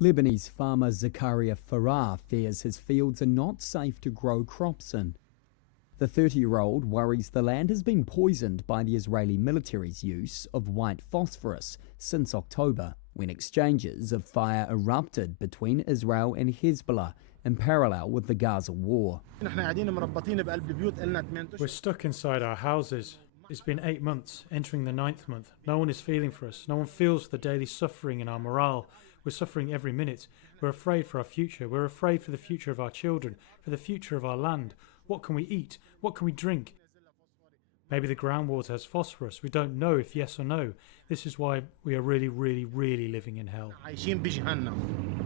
Lebanese farmer Zakaria Farah fears his fields are not safe to grow crops in. The 30-year-old worries the land has been poisoned by the Israeli military's use of white phosphorus since October, when exchanges of fire erupted between Israel and Hezbollah in parallel with the Gaza war. We're stuck inside our houses. It's been 8 months, entering the 9th month. No one is feeling for us. No one feels the daily suffering in our morale. We're suffering every minute. We're afraid for our future. We're afraid for the future of our children, for the future of our land. What can we eat? What can we drink? Maybe the groundwater has phosphorus. We don't know if yes or no. This is why we are really living in hell.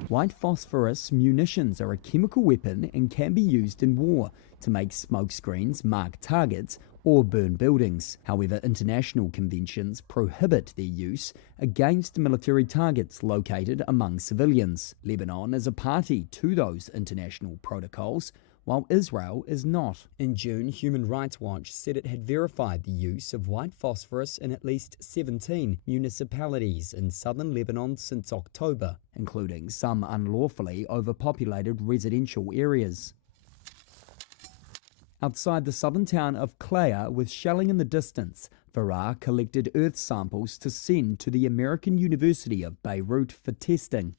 White phosphorus munitions are a chemical weapon and can be used in war to make smokescreens, mark targets, or burn buildings. However, international conventions prohibit their use against military targets located among civilians. Lebanon is a party to those international protocols, while Israel is not. In June, Human Rights Watch said it had verified the use of white phosphorus in at least 17 municipalities in southern Lebanon since October, including some unlawfully overpopulated residential areas. Outside the southern town of Klaya, with shelling in the distance, Farah collected earth samples to send to the American University of Beirut for testing.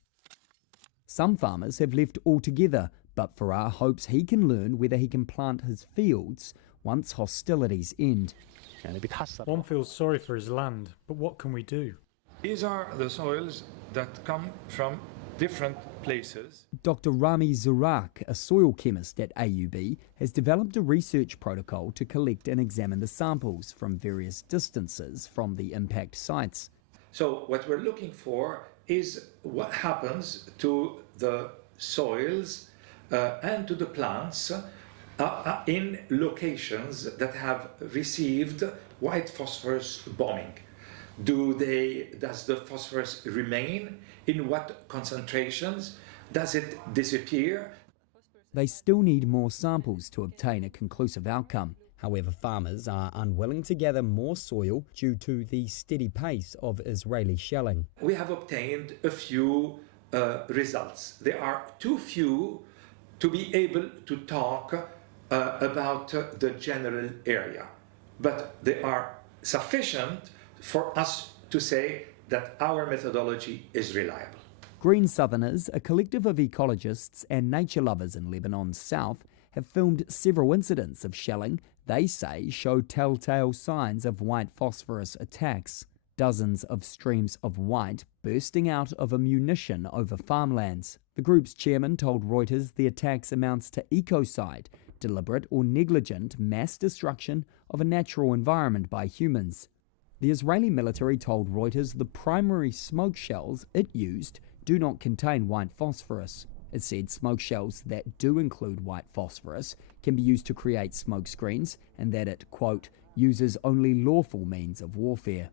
Some farmers have left altogether, but Farah hopes he can learn whether he can plant his fields once hostilities end. One feels sorry for his land, but what can we do? These are the soils that come from different places. Dr. Rami Zurak, a soil chemist at AUB, has developed a research protocol to collect and examine the samples from various distances from the impact sites. So what we're looking for is what happens to the soils and to the plants in locations that have received white phosphorus bombing. Does the phosphorus remain? In what concentrations? Does it disappear? They still need more samples to obtain a conclusive outcome. However, farmers are unwilling to gather more soil due to the steady pace of Israeli shelling. We have obtained a few results. They are too few to be able to talk about the general area, but they are sufficient for us to say that our methodology is reliable. Green Southerners, a collective of ecologists and nature lovers in Lebanon's south, have filmed several incidents of shelling they say show telltale signs of white phosphorus attacks. Dozens of streams of white bursting out of a munition over farmlands. The group's chairman told Reuters the attacks amounts to ecocide, deliberate or negligent mass destruction of a natural environment by humans. The Israeli military told Reuters the primary smoke shells it used do not contain white phosphorus. It said smoke shells that do include white phosphorus can be used to create smoke screens and that it, quote, uses only lawful means of warfare.